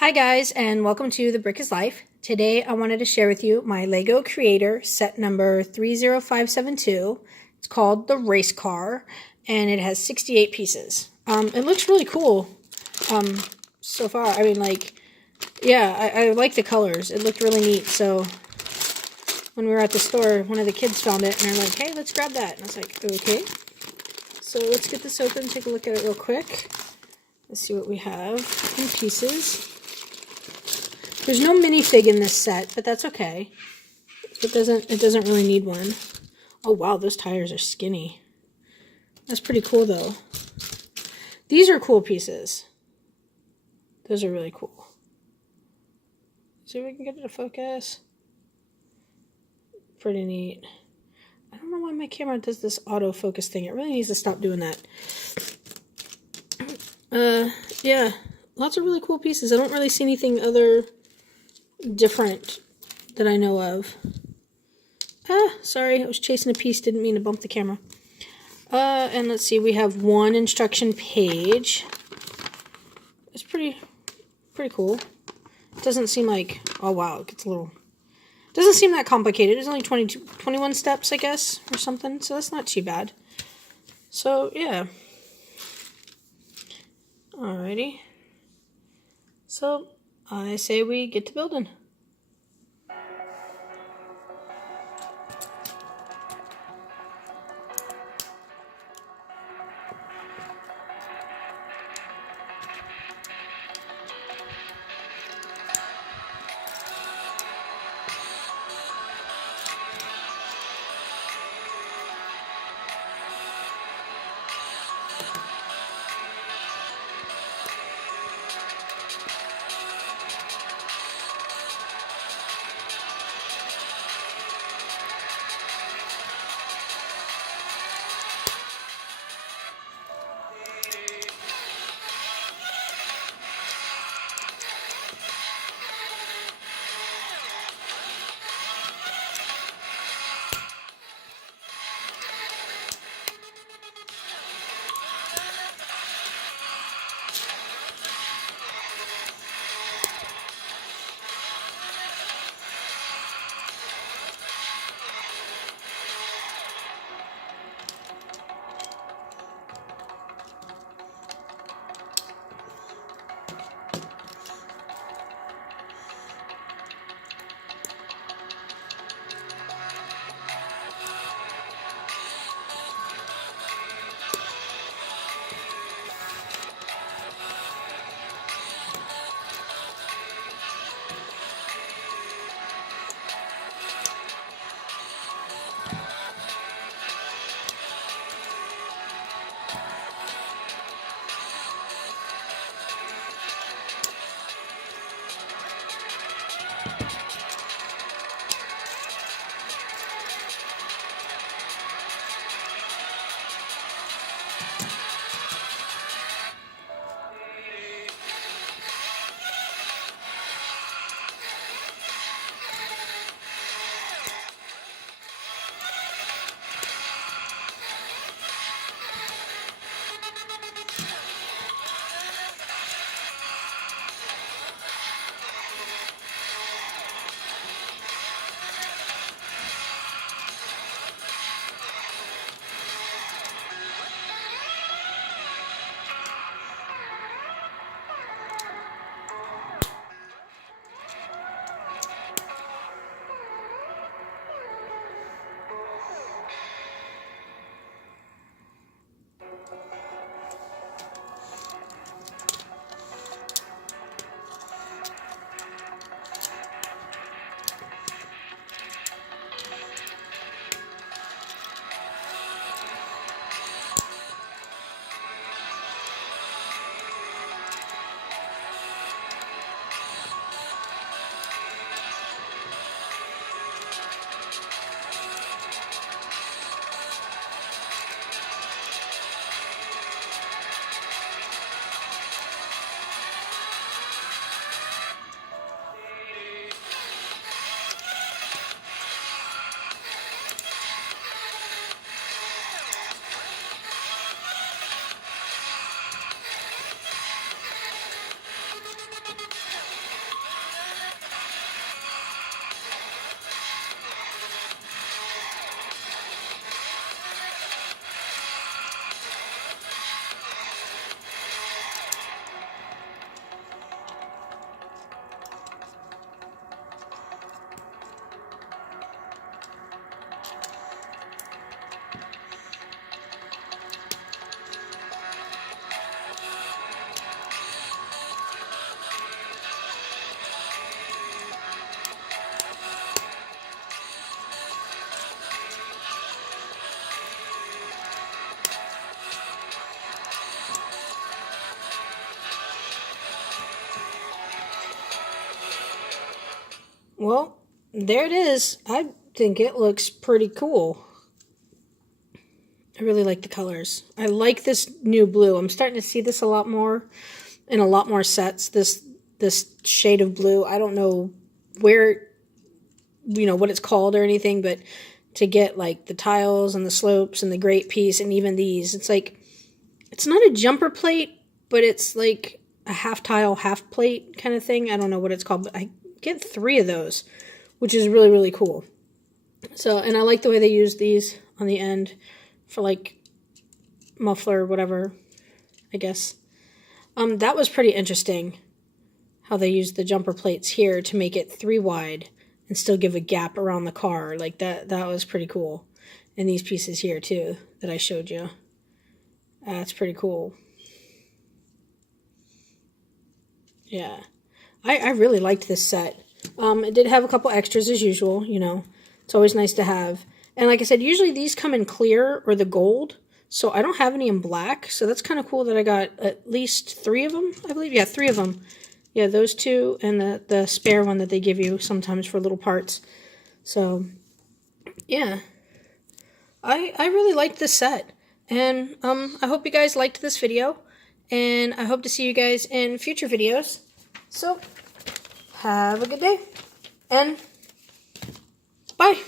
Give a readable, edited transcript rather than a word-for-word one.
Hi guys, and welcome to The Brick is Life. Today I wanted to share with you my LEGO Creator set number 30572. It's called the Race Car, and it has 68 pieces. It looks really cool so far. I mean, I like the colors. It looked really neat. So when we were at the store, one of the kids found it, and they're like, hey, let's grab that. And I was like, okay. So let's get this open, take a look at it real quick. Let's see what we have in pieces. There's no minifig in this set, but that's okay. It doesn't really need one. Oh wow, those tires are skinny. That's pretty cool though. These are cool pieces. Those are really cool. See if we can get it to focus. Pretty neat. I don't know why my camera does this autofocus thing. It really needs to stop doing that. Yeah, lots of really cool pieces. I don't really see anything other different that I know of. Sorry, I was chasing a piece, didn't mean to bump the camera. And let's see, we have one instruction page. It's pretty cool. It doesn't seem like, oh wow, it gets a little, doesn't seem that complicated. It's only 21 steps, I guess, or something, so that's not too bad. So, yeah. Alrighty. So, I say we get to building. well, there it is. I think it looks pretty cool. I really like the colors. I like this new blue. I'm starting to see this a lot more in a lot more sets. This shade of blue. I don't know where, what it's called or anything, but to get like the tiles and the slopes and the great piece and even these, it's like, it's not a jumper plate, but it's like a half tile, half plate kind of thing. I don't know what it's called, but I get 3 of those, which is really, really cool. So, and I like the way they use these on the end for like muffler or whatever, I guess. That was pretty interesting how they used the jumper plates here to make it 3 wide and still give a gap around the car. Like that was pretty cool. And these pieces here too that I showed you. That's pretty cool. Yeah. I really liked this set. It did have a couple extras as usual, It's always nice to have. And like I said, usually these come in clear or the gold. So I don't have any in black. So that's kind of cool that I got at least 3 of them, I believe. Yeah, 3 of them. Yeah, those 2 and the spare one that they give you sometimes for little parts. So, yeah. I really liked this set. And I hope you guys liked this video. And I hope to see you guys in future videos. So, have a good day. And bye.